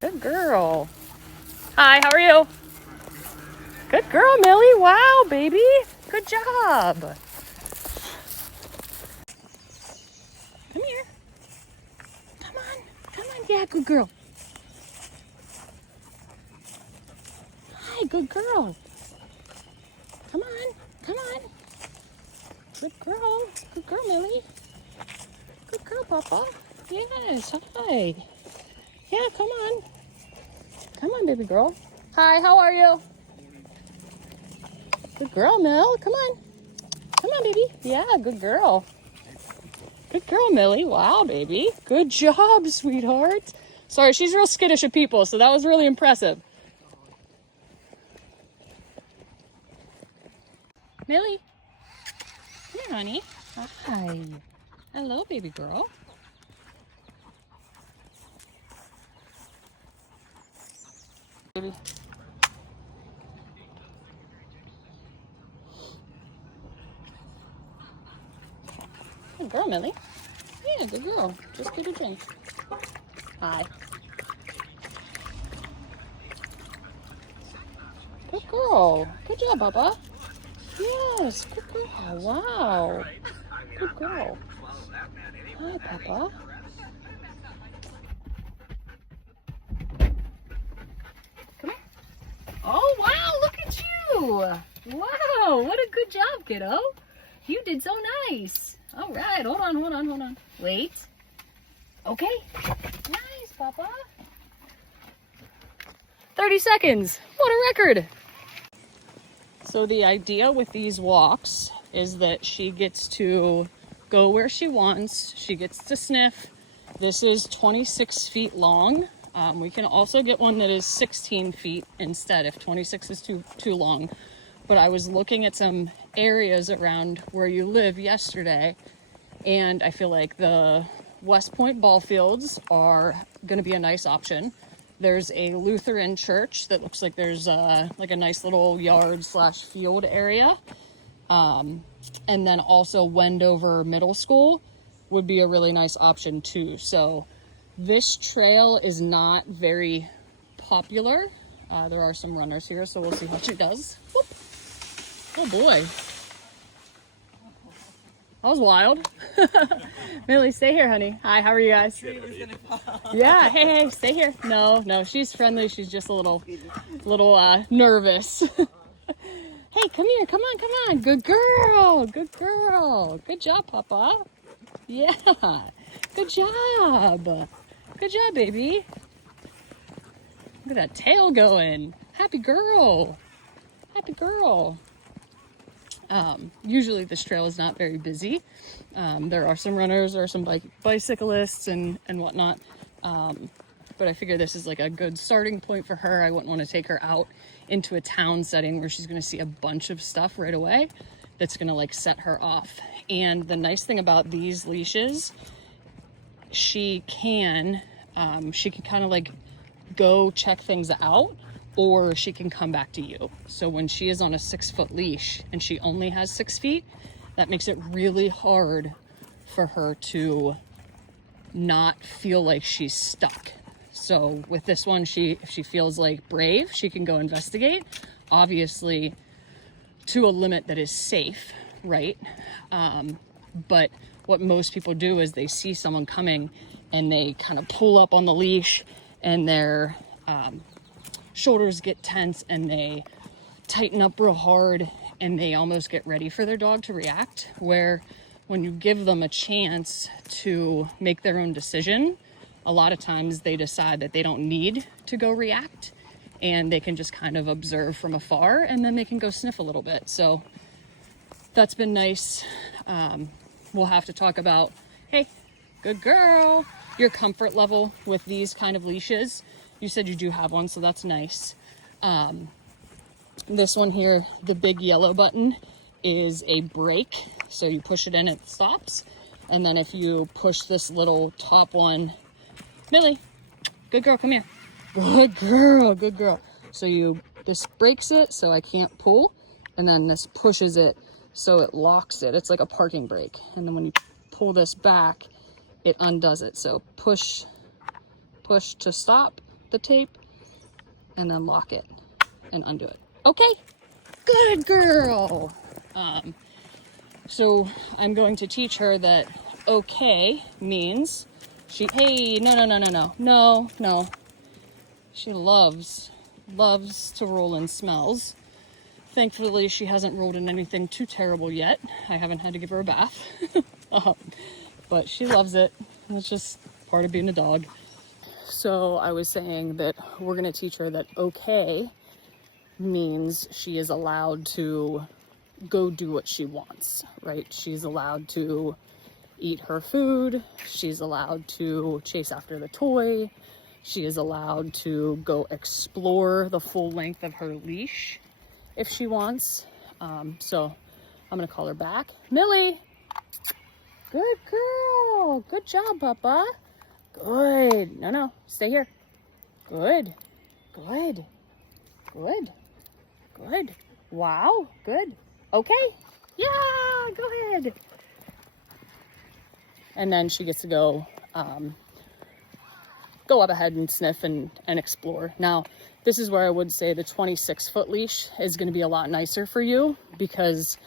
Good girl. Hi, how are you? Good girl, Millie. Wow, baby. Good job. Come here. Come on. Come on. Yeah, good girl. Hi, good girl. Come on. Come on. Good girl. Good girl, Millie. Good girl, Papa. Yes. Hi. Yeah, come on. Come on, baby girl. Hi, how are you? Good girl, Mill. Come on. Come on, baby. Yeah, good girl. Good girl, Millie. Wow, baby. Good job, sweetheart. Sorry, she's real skittish of people, so that was really impressive. Millie. Come here, honey. Hi. Hello, baby girl. Baby. Good girl, Millie. Yeah, good girl. Just get a drink. Hi. Good girl. Good job, Papa. Yes, good girl. Wow. Good girl. Hi, Papa. Come here. Oh, wow, look at you. Wow, what a good job, kiddo. You did so nice. All right, hold on. Wait. Okay. Nice, Papa. 30 seconds. What a record. So the idea with these walks is that she gets to go where she wants. She gets to sniff. This is 26 feet long. We can also get one that is 16 feet instead if 26 is too long. But I was looking at some areas around where you live yesterday, and I feel like the West Point ball fields are going to be a nice option. There's a Lutheran church that looks like there's like a nice little yard/field area. And then also Wendover Middle School would be a really nice option too. So this trail is not very popular. There are some runners here, so we'll see how she does. Whoop. Oh boy. That was wild. Millie, stay here, honey. Hi, how are you guys? Yeah, hey, stay here. No, she's friendly. She's just a little nervous. Hey, come here. Come on. Good girl. Good job, Papa. Yeah. Good job. Good job, baby. Look at that tail going. Happy girl. Usually this trail is not very busy. There are some runners or some bicyclists and whatnot. But I figure this is like a good starting point for her. I wouldn't want to take her out into a town setting where she's going to see a bunch of stuff right away that's going to like set her off. And the nice thing about these leashes, she can kind of like go check things out, or she can come back to you. So when she is on a 6-foot leash and she only has 6 feet, that makes it really hard for her to not feel like she's stuck. So with this one, if she feels like brave, she can go investigate, obviously to a limit that is safe, right? But what most people do is they see someone coming and they kind of pull up on the leash and their shoulders get tense and they tighten up real hard and they almost get ready for their dog to react, where when you give them a chance to make their own decision, a lot of times they decide that they don't need to go react and they can just kind of observe from afar, and then they can go sniff a little bit. So that's been nice. We'll have to talk about, hey, good girl, your comfort level with these kind of leashes. You said you do have one, so that's nice. This one here, the big yellow button, is a brake. So you push it in, it stops. And then if you push this little top one, Millie, good girl, come here. Good girl. So this brakes it so I can't pull, and then this pushes it so it locks it. It's like a parking brake. And then when you pull this back, it undoes it. So push to stop, the tape and then lock it and undo it. Okay, good girl. So I'm going to teach her that okay means hey, no. She loves to roll in smells. Thankfully, she hasn't rolled in anything too terrible yet. I haven't had to give her a bath. But she loves it. It's just part of being a dog. So I was saying that we're going to teach her that okay means she is allowed to go do what she wants, right? She's allowed to eat her food. She's allowed to chase after the toy. She is allowed to go explore the full length of her leash if she wants. So I'm gonna call her back. Millie, good girl. Good job, Papa. Good. No, stay here. Good. Wow, good. Okay. Yeah, go ahead. And then she gets to go up ahead and sniff and explore. Now, this is where I would say the 26-foot leash is going to be a lot nicer for you because,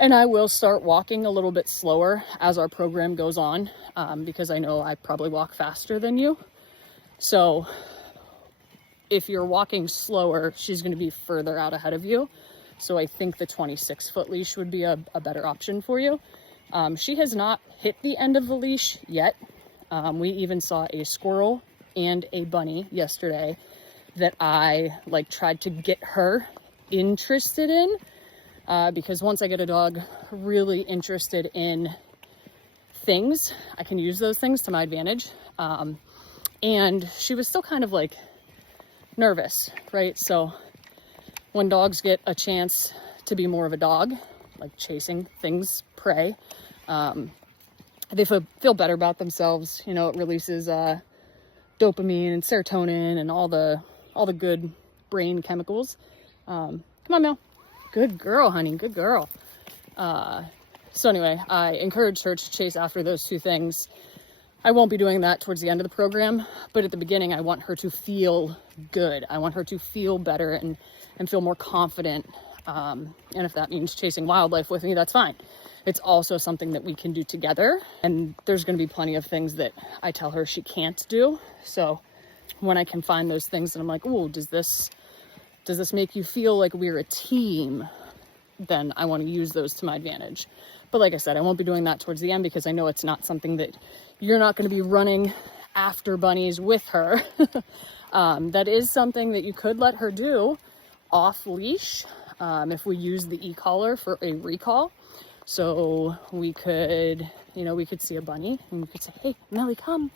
and I will start walking a little bit slower as our program goes on because I know I probably walk faster than you. So if you're walking slower, she's going to be further out ahead of you. So I think the 26-foot leash would be a better option for you. She has not hit the end of the leash yet. We even saw a squirrel and a bunny yesterday that I tried to get her interested in because once I get a dog really interested in things, I can use those things to my advantage. And she was still kind of nervous, right? So when dogs get a chance to be more of a dog, like chasing things, prey, they feel better about themselves. You know, it releases dopamine and serotonin and all the good brain chemicals. Come on, Mel. Good girl, honey. Good girl. So anyway, I encouraged her to chase after those two things. I won't be doing that towards the end of the program, but at the beginning, I want her to feel good. I want her to feel better and feel more confident. And if that means chasing wildlife with me, that's fine. It's also something that we can do together. And there's going to be plenty of things that I tell her she can't do. So when I can find those things and I'm like, oh, does this make you feel like we're a team? Then I want to use those to my advantage. But like I said, I won't be doing that towards the end because I know it's not something that you're not going to be running after bunnies with her. That is something that you could let her do off leash if we use the e-collar for a recall. So we could see a bunny and we could say, hey, Millie, come.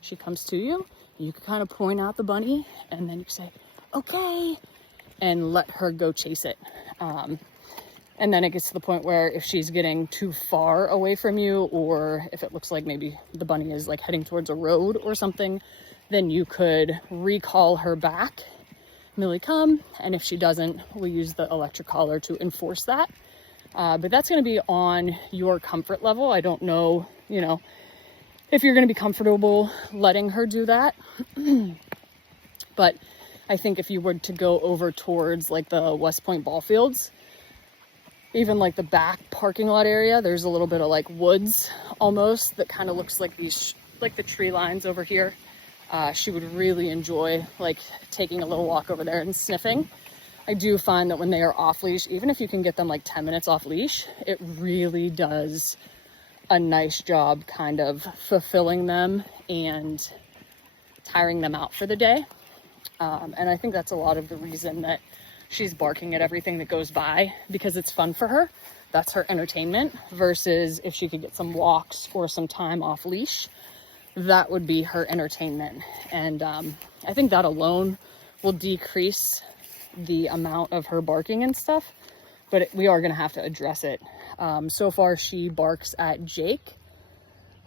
She comes to you. You could kind of point out the bunny and then you say, okay, and let her go chase it. And then it gets to the point where if she's getting too far away from you, or if it looks like maybe the bunny is heading towards a road or something, then you could recall her back. Millie, come. And if she doesn't, we'll use the electric collar to enforce that. But that's going to be on your comfort level. I don't know, if you're going to be comfortable letting her do that. But I think if you were to go over towards the West Point ball fields, even the back parking lot area, there's a little bit of woods almost that kind of looks like these, the tree lines over here. She would really enjoy taking a little walk over there and sniffing. I do find that when they are off leash, even if you can get them 10 minutes off leash, it really does a nice job kind of fulfilling them and tiring them out for the day. And I think that's a lot of the reason that she's barking at everything that goes by, because it's fun for her. That's her entertainment, versus if she could get some walks or some time off leash, that would be her entertainment. And I think that alone will decrease the amount of her barking and stuff, but we are going to have to address it. So far she barks at Jake,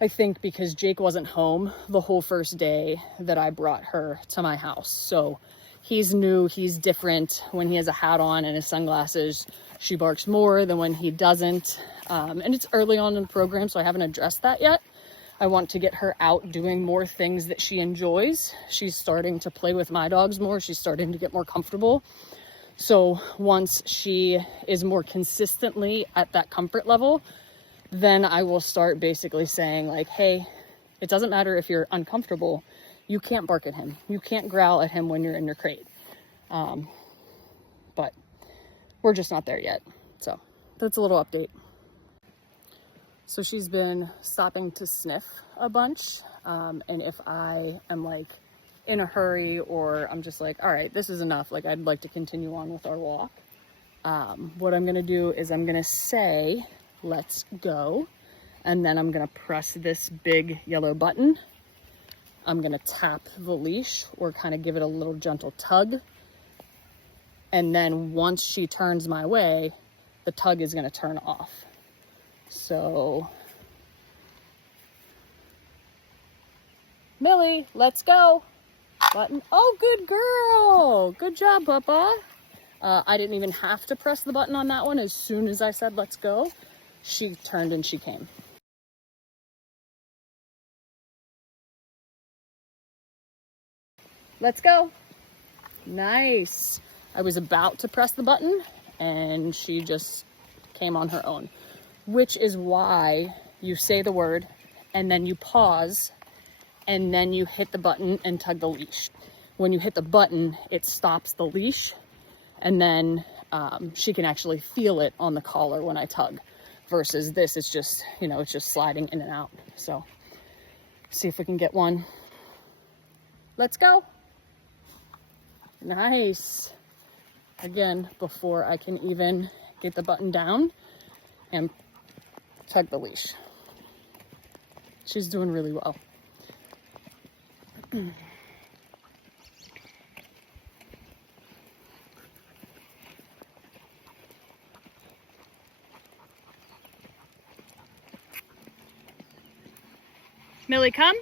I think because Jake wasn't home the whole first day that I brought her to my house. So he's new, he's different. When he has a hat on and his sunglasses, she barks more than when he doesn't. And it's early on in the program, so I haven't addressed that yet. I want to get her out doing more things that she enjoys. She's starting to play with my dogs more. She's starting to get more comfortable. So once she is more consistently at that comfort level, then I will start basically saying like, hey, it doesn't matter if you're uncomfortable. You can't bark at him. You can't growl at him when you're in your crate. But we're just not there yet. So that's a little update. So she's been stopping to sniff a bunch. And if I am like in a hurry or I'm just like, all right, this is enough. Like I'd like to continue on with our walk. What I'm going to do is I'm going to say, let's go. And then I'm going to press this big yellow button. I'm going to tap the leash or kind of give it a little gentle tug. And then once she turns my way, the tug is going to turn off. So, Millie, let's go. Button. Oh, good girl. Good job, Papa. I didn't even have to press the button on that one. As soon as I said, let's go, she turned and she came. Let's go. Nice. I was about to press the button and she just came on her own, which is why you say the word and then you pause and then you hit the button and tug the leash. When you hit the button, it stops the leash and then she can actually feel it on the collar when I tug, versus this, it's just, you know, it's just sliding in and out. So see if we can get one. Let's go. Nice. Again, before I can even get the button down and tug the leash. She's doing really well. Millie, come.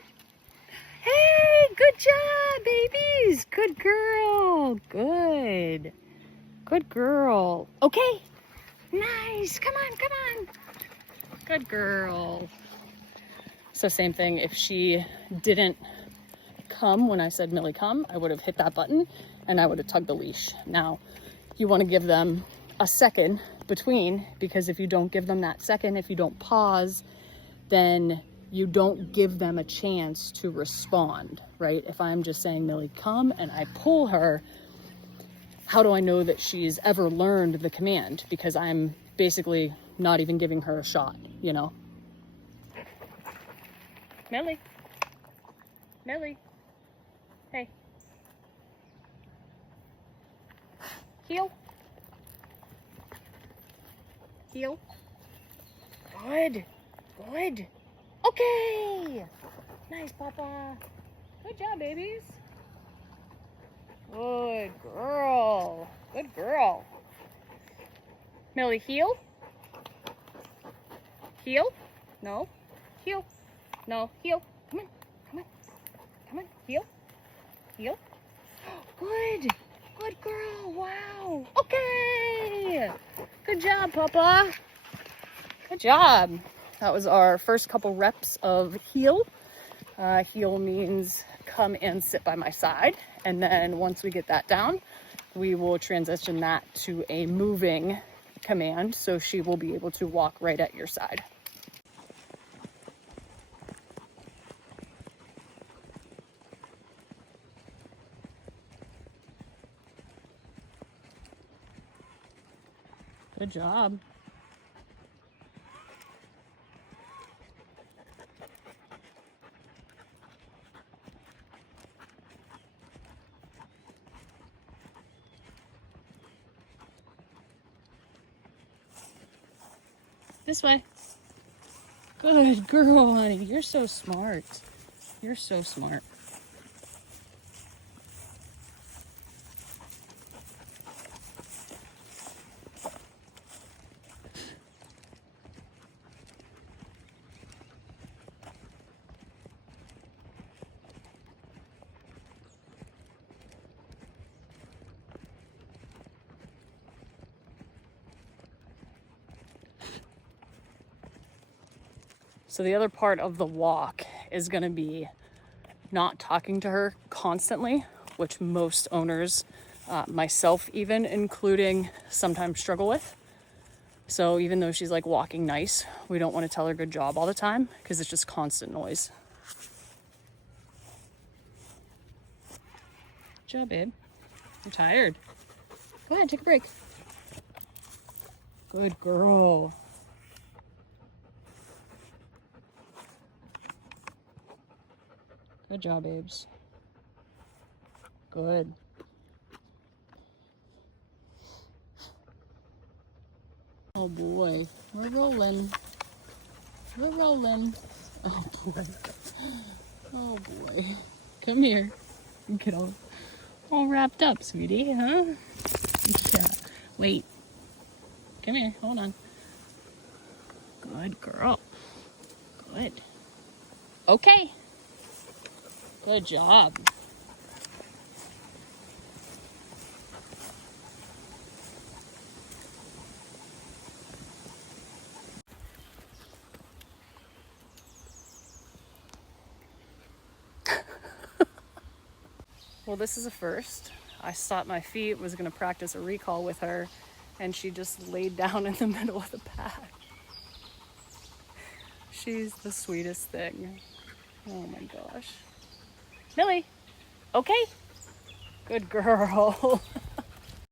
Hey, good job, babies. Good girl. Good. Good girl. Okay. Nice. Come on, come on. Good girl. So same thing, if she didn't come when I said, Millie, come, I would have hit that button and I would have tugged the leash. Now, you want to give them a second between, because if you don't give them that second, if you don't pause, then you don't give them a chance to respond, right? If I'm just saying, Millie, come, and I pull her, how do I know that she's ever learned the command? Because I'm basically not even giving her a shot, you know? Millie. Millie. Hey. Heel. Heel. Good. Good. Okay. Nice, Papa. Good job, babies. Good girl. Good girl. Millie, heel. Heel. No. Heel. No. Heel. Come on. Come on. Come on. Heel. Heel. Good. Good girl. Wow. Okay. Good job, Papa. Good job. That was our first couple reps of heel. Heel means come and sit by my side. And then once we get that down, we will transition that to a moving command. So she will be able to walk right at your side. Good job. This way. Good girl, honey. You're so smart. You're so smart. So the other part of the walk is going to be not talking to her constantly, which most owners, myself even including, sometimes struggle with. So even though she's like walking nice, we don't want to tell her good job all the time because it's just constant noise. Good job, babe. I'm tired. Go ahead, take a break. Good girl. Good job, babes. Good. Oh boy, we're rolling. We're rolling. Oh boy. Oh boy. Come here. Get all wrapped up, sweetie, huh? Yeah. Wait. Come here. Hold on. Good girl. Good. Okay. Good job. Well, this is a first. I stopped my feet, was going to practice a recall with her, and she just laid down in the middle of the path. She's the sweetest thing. Oh my gosh. Millie, okay? Good girl.